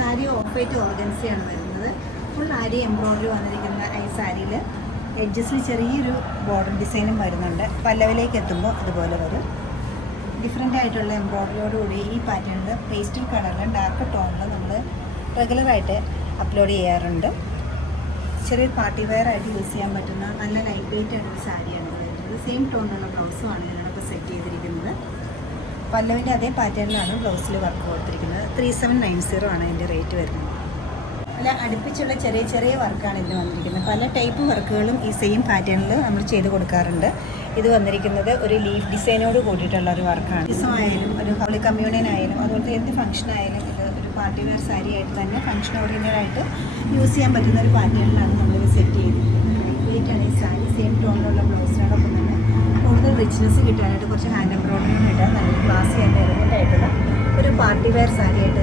Sari of white ഓർഗൻസിയാണ് വരുന്നത്. Full ആരി embroidery വന്നിരിക്കുന്ന ഈ സാരിയിൽ എഡ്ജസിൽ ചെറിയൊരു ബോർഡർ ഡിസൈനും വരുന്നുണ്ട്. പല്ലവിലേക്ക് എത്തുമ്പോൾ അതുപോലെ വരും. ഡിഫറെൻ്റ് ആയിട്ടുള്ള എംബ്രോയിഡറിയോടുകൂടി ഈ പാറ്റേണിൽ പേസ്റ്റൽ കളറിലും ഡാർക്ക് ടോണിലും നമ്മൾ റെഗുലറായിട്ട് അപ്ലോഡ് ചെയ്യാറുണ്ട്. ചെറിയൊരു പാർട്ടി വെയർ ആയിട്ട് യൂസ് ചെയ്യാൻ പറ്റുന്ന നല്ല ലൈറ്റ് വെയിറ്റ് ആയിട്ടൊരു സാരിയാണ് ഇത് വരുന്നത്. സെയിം ടോണിലുള്ള ബ്ലൗസുമാണ് ഇതിനോടൊപ്പം സെറ്റ് ചെയ്തിരിക്കുന്നത്. പല്ലവിൻ്റെ അതേ പാറ്റേണിലാണ് ബ്ലൗസിൽ വർക്ക് കൊടുത്തിരിക്കുന്നത്. 3790 ആണ് ഇതിൻ്റെ റേറ്റ് വരുന്നത്. അല്ല, അടുപ്പിച്ചുള്ള ചെറിയ ചെറിയ വർക്കാണ് ഇതിന് വന്നിരിക്കുന്നത്. പല ടൈപ്പ് വർക്കുകളും ഈ സെയിം പാറ്റേണിൽ നമ്മൾ ചെയ്ത് കൊടുക്കാറുണ്ട്. ഇത് വന്നിരിക്കുന്നത് ഒരു ലീഫ് ഡിസൈനോട് കൂടിയിട്ടുള്ള ഒരു വർക്കാണ്. ഡിസോ ആയാലും ഒരു പബ്ലിക് കമ്മ്യൂണിയൻ ആയാലും അതുപോലെ എന്ത് ഫംഗ്ഷൻ ആയാലും ഇത് ഒരു പാർട്ടി വെയർ സാരി ആയിട്ട് തന്നെ ഫംഗ്ഷൻ ഓറിയൻറ്റഡ് ആയിട്ട് യൂസ് ചെയ്യാൻ പറ്റുന്ന ഒരു പാറ്റേണിലാണ് നമ്മളിത് സെറ്റ് ചെയ്തിരിക്കുന്നത്. വെയിറ്റാണ് ഈ സാരി. സെയിം ടോണിലുള്ള ബ്ലൗസിനോടൊപ്പം തന്നെ കൂടുതൽ റിച്ച്നെസ് കിട്ടാനായിട്ട് കുറച്ച് ഹാൻഡ് എംബ്രോയിഡറി കിട്ടാൻ നല്ലൊരു ക്ലാസ്സി ആയിട്ട് എലിമെൻ്റ് ആയിട്ടുള്ള ഒരു പാർട്ടി വെയർ സാരി ആയിട്ട്